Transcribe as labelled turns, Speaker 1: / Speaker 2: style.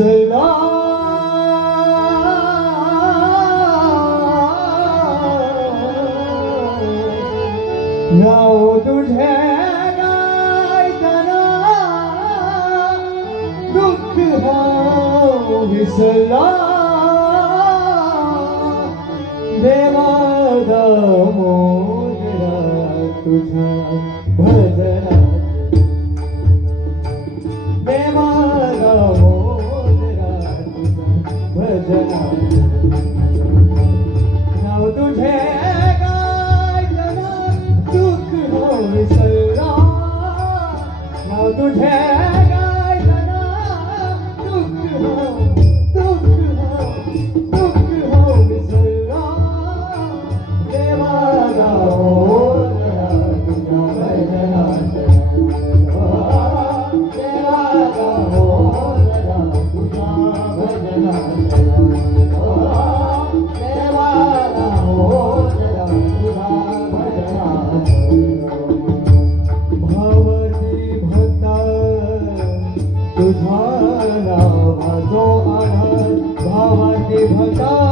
Speaker 1: Say love. दुख हा हो विसला देवा मोरा तुझा भजना